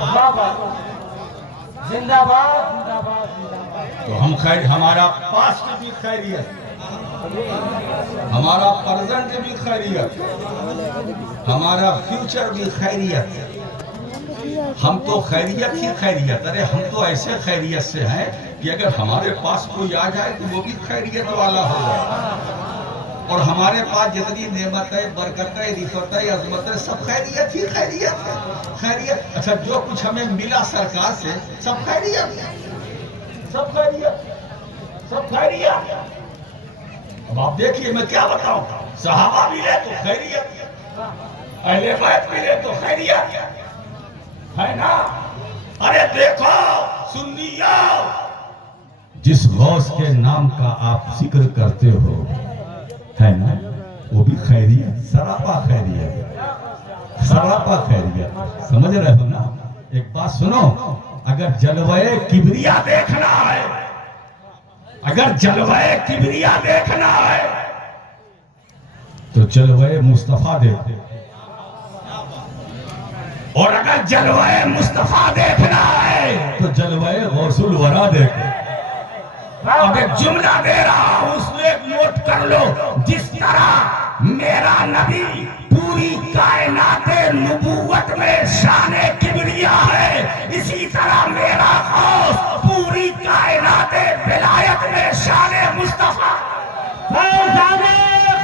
जिंदाबाद जिंदाबाद जिंदाबाद। तो हम खैर, हमारा पास्ट भी खैरियत, हमारा प्रेजेंट भी खैरियत, हमारा फ्यूचर भी खैरियत। हम तो खैरियत ही खैरियत। अरे हम तो ऐसे खैरियत से हैं कि अगर हमारे पास कोई आ जाए तो वो भी खैरियत वाला होगा। और हमारे पास जितनी नेमत है, बरकत है, रिफत है, अजमत है, सब खैरियत ही खैरियत है। खैरियत, अच्छा जो कुछ हमें मिला सरकार से सब खैरियत, सब खैरियत, सब खैरियत। अब आप देखिए, मैं क्या बताऊं, सहाबा मिले तो खैरियत, अहले बैत मिले तो खैरियत है ना। अरे देखो सुन्निया, जिस गौस के नाम का आप जिक्र करते हो, है ना, वो भी खैरियत, सरापा खैरियत, सरापा खैरियत। समझ रहे हो ना। एक बात सुनो, अगर जलवाए किबरिया देखना है, अगर जलवाए किबरिया देखना है तो जलवाए मुस्तफा देखो, और अगर जलवाए मुस्तफा देखना है तो जलवाए गौसुल वरा देखो। अब एक जुमला दे रहा हूं, उसमें नोट कर लो। जिस तरह मेरा नबी पूरी कायनाते नबूवत में शाने किबरिया है, इसी तरह मेरा गौस पूरी कायनाते विलायत में शाने मुस्तफा। फैज़ाने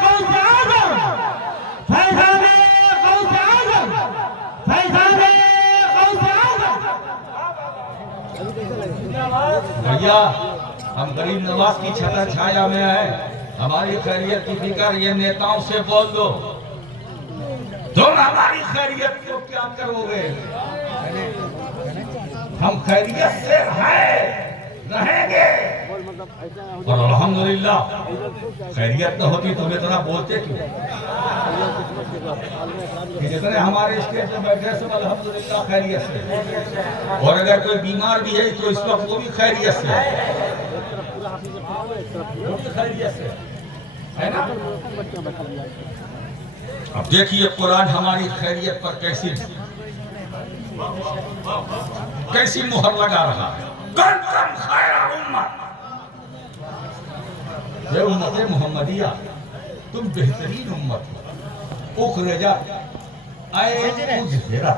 गौस आज़म, फैज़ाने गौस आज़म, फैज़ाने गौस आज़म। भैया, हम गरीब नवाज की छटा छाया में हैं, हमारी खैरियत की फिक्र ये नेताओं से बोल दो। तुम हमारी खैरियत को क्या करोगे? हम खैरियत से हैं, रहेंगे। और अल्हम्दुलिल्लाह खैरियत न होती तो इतना बोलते क्यों? कि जितने हमारे स्टेज में बैठे सब अल्हम्दुलिल्लाह खैरियत से, और अगर कोई बीमार भी है तो इस वक्त वो भी खैरियत से, वो भी खैरियत से है ना। अब देखिए कुरान हमारी खैरियत पर कैसी कैसी मुहर लगा रहा है। कुंतुम खैरा उम्मत, ये उम्मत मोहम्मदिया, तुम बेहतरीन उम्मत हो। उखरजा आए उज़हिरा।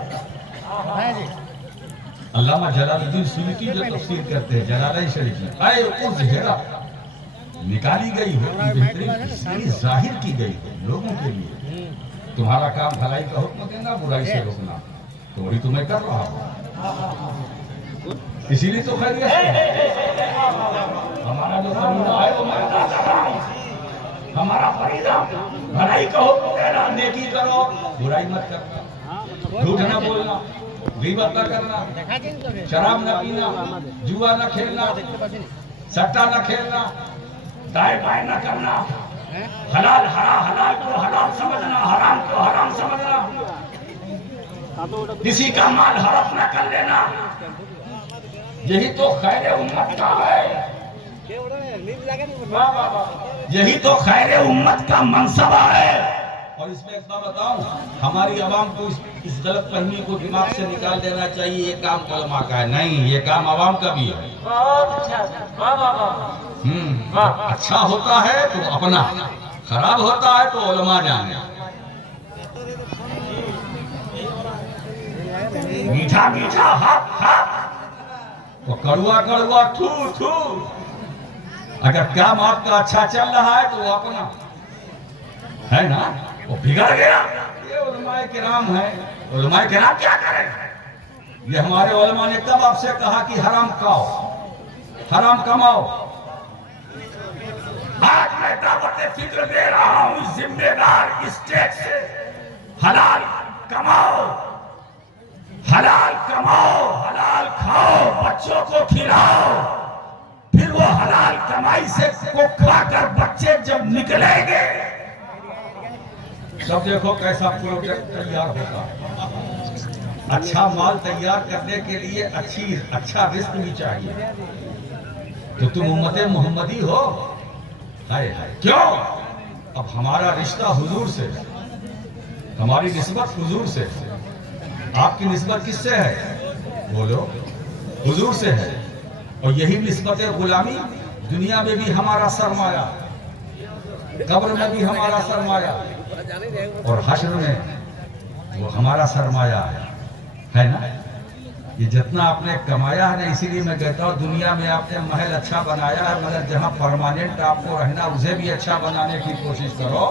अल्लामा जलालुद्दीन सुयूती जो तफसीर करते हैं जलालैन शरीफ में, आए उज़हिरा, निकाली गई हो, बेहतरीन इसलिए जाहिर की गई है लोगों के लिए। तुम्हारा काम भलाई का हुक्म देना, बुराई से रोकना, तो वही तुम्हें कर रहा हूं। इसीलिए तो खैरियत है। हमारा जो फरीदा है वो मैं अदा कर रहा हूं। हमारा फरीदा भलाई का हुक्म देना, नेकी करो, बुराई मत करना, झूठ न बोलना, गीबत न करना, शराब न पीना, जुआ न खेलना, सट्टा न खेलना, दाएं बाएं न करना, हलाल हलाल को हलाल समझना, हराम को हराम समझना, किसी का माल हड़प न कर लेना। यही तो खैर उम्मत का है, यही तो खैर उम्मत का मनसबा है। और इसमें एक बात बताऊं, हमारी आवाम को इस गलत फहमी को दिमाग से निकाल देना चाहिए। ये काम उलमा का है, नहीं, ये काम आवाम का भी है। अच्छा होता है तो अपना, खराब होता है तो उलमा जाने। मीठा मीठा हाथ हाथ, तो कड़ुआ कड़ुआ थू थू। अगर काम आपका अच्छा चल रहा है तो वो अपना है ना, वो बिगड़ गया। ये उलमाए किराम है, उलमाए किराम क्या करें? ये हमारे उलमा ने कब आपसे कहा कि हराम खाओ, हराम कमाओ? आज मैं दावत फिक्र दे रहा हूं जिम्मेदार स्टेट से, हलाल कमाओ, हलाल कमाओ, हलाल खाओ, बच्चों को खिलाओ, फिर वो हलाल कमाई से को खाकर बच्चे जब निकलेंगे तब देखो कैसा प्रोजेक्ट तैयार होता है। अच्छा माल तैयार करने के लिए अच्छा रिस्क भी चाहिए। तो तुम उम्मत मोहम्मदी हो, हाय हाय क्यों? अब हमारा रिश्ता हुजूर से, हमारी निस्बत हुजूर से। आपकी निस्बत किससे है? बोलो, हुजूर से है। और यही निस्बत गुलामी दुनिया में भी हमारा सरमाया, कब्र में भी हमारा सरमाया, और हश्र में वो हमारा सरमाया है ना। ये जितना आपने कमाया है ना, इसीलिए मैं कहता हूँ दुनिया में आपने महल अच्छा बनाया है, मगर जहाँ परमानेंट आपको रहना उसे भी अच्छा बनाने की कोशिश करो।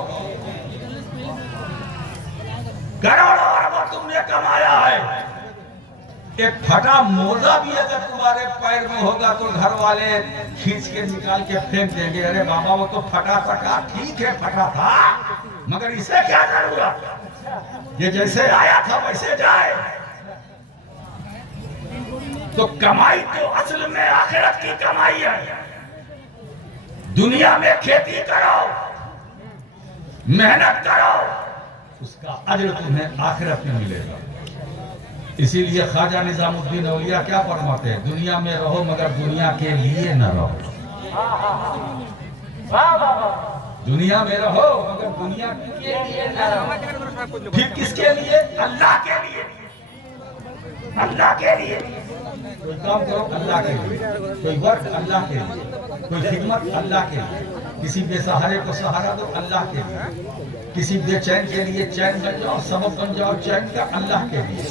करोड़ों अरबों तुमने कमाया है, एक फटा मोजा भी अगर तुम्हारे पैर में होगा तो घर वाले खींच के निकाल के फेंक देंगे। अरे बाबा वो तो फटा फटा ठीक है, फटा था, मगर इसे क्या जरूरत, ये जैसे आया था वैसे जाए। तो कमाई तो असल में आखिरत की कमाई है। दुनिया में खेती करो, मेहनत करो, उसका अजर तुम्हें आखिरत में मिलेगा। इसीलिए ख्वाजा निजामुद्दीन औलिया क्या फरमाते हैं, दुनिया में रहो मगर दुनिया के लिए न रहो। दुनिया में रहो मगर दुनिया के लिए न रहो। फिर किसके लिए? अल्लाह के लिए। अल्लाह के लिए कोई काम करो, अल्लाह के लिए कोई वर्क, अल्लाह के लिए कोई खिदमत, अल्लाह के लिए किसी बेसहारे को सहारा दो, अल्लाह के लिए किसी बेचैन के लिए चैन बन जाओ, सबब बन जाओ चैन का, अल्लाह के लिए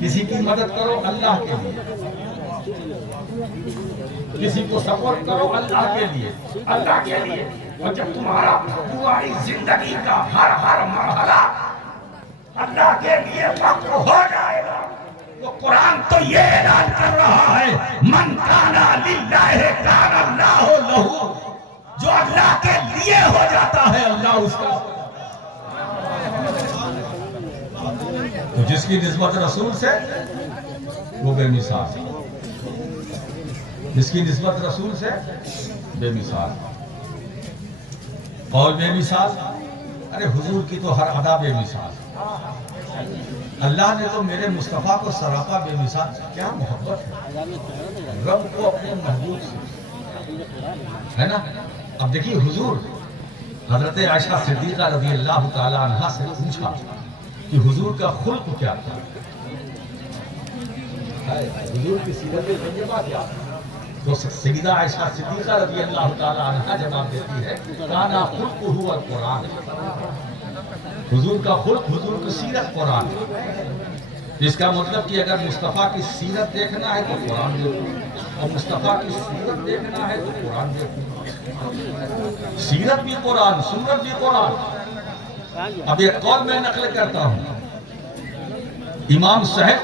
किसी की मदद करो, अल्लाह के लिए किसी को सपोर्ट करो, अल्लाह के लिए, अल्लाह के लिए। और जब तुम्हारा पूरी जिंदगी का हर हर मरहला अल्लाह के लिए वक्त हो जाएगा, तो कुरान तो ये ऐलान कर रहा है, मन काना लिल्लाहि काना अल्लाहु लहू। जो अल्लाह के लिए हो जाता है अल्लाह उसका। तो जिसकी निस्बत रसूल से वो बेमिसाल, जिसकी निस्बत रसूल से बेमिसाल। और बेमिसाल, अरे हुजूर की तो हर अदा बेमिसाल। अल्लाह ने तो मेरे मुस्तफ़ा को सरापा बेमिसाल। क्या मोहब्बत है रब को अपने महबूब से, है ना। अब देखिए हुजूर हजरत आयशा सिद्दीक़ा रज़ी अल्लाह ताला अन्हा से पूछा कि हुजूर का खुल्क क्या था, हुजूर की सीरत तैयबा क्या। तो सय्यदा आयशा सिद्दीक़ा रज़ी अल्लाह ताला अन्हा जवाब देती है, काना खुल्कुहु अल कुरान। हुजूर का खुल्क, हुजूर की सीरत कुरान। इसका मतलब कि अगर मुस्तफ़ा की सीरत देखना है तो कुरान देखो, और मुस्तफ़ा की सूरत देखना है तो कुरान देखो। सीरत भी कुरान, सूरत भी कुरान। अब एक कौल मैं नकल करता हूँ, इमाम साहब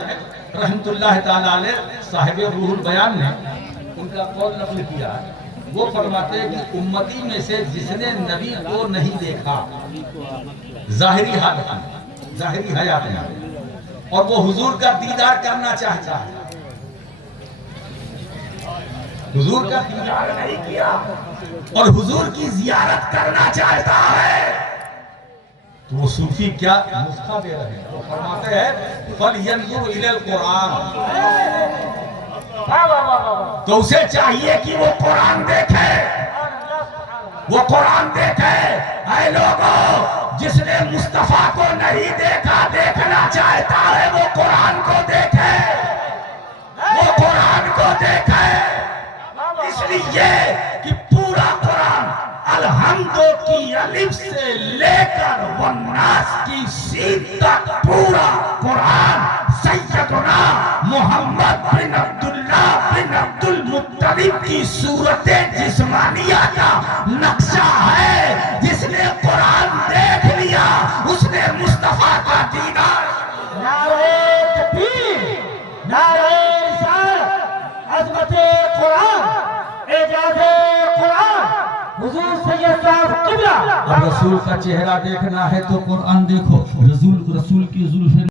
रहमतुल्लाह ताला अलैह साहिब रूहुल बयान ने उनका कौल नकल किया है। वो फरमाते हैं कि उम्मती में से जिसने नबी को नहीं देखा जाहिरी हालत में, जाहिरी हयात में, और वो हुजूर का दीदार करना चाहता है, हुजूर का दीदार नहीं किया और हुजूर की जियारत करना चाहता है, तो वो सूफी क्या नुस्खा दे रहे हैं। वो फरमाते हैं फल यंजुर इलल कुरान, तो उसे चाहिए कि वो कुरान देखे, वो कुरान देखे। ऐ लोगों, जिसने मुस्तफा को नहीं देखा, देखना चाहता है, वो कुरान को देखे, वो कुरान को देखे। इसलिए कि पूरा कुरान अलहम्दो की अलिफ से लेकर वन्नास की सीन तक पूरा कुरान सैयदना मोहम्मद बिन अब्दुल्लाह बिन अब्दुल मुत्तलिब की सूरते जिस्मानिया का नक्शा है। जिसने कुरान देख लिया उसने मुस्तफा का दीदार। नारे तकबीर, नारे रिसालत, अज़मते कुरान, एजाज़े कुरान, हुजूर सैयद साहब किबला। अब रसूल का चेहरा देखना है तो कुरान देखो, रसूल की जुल्फ़े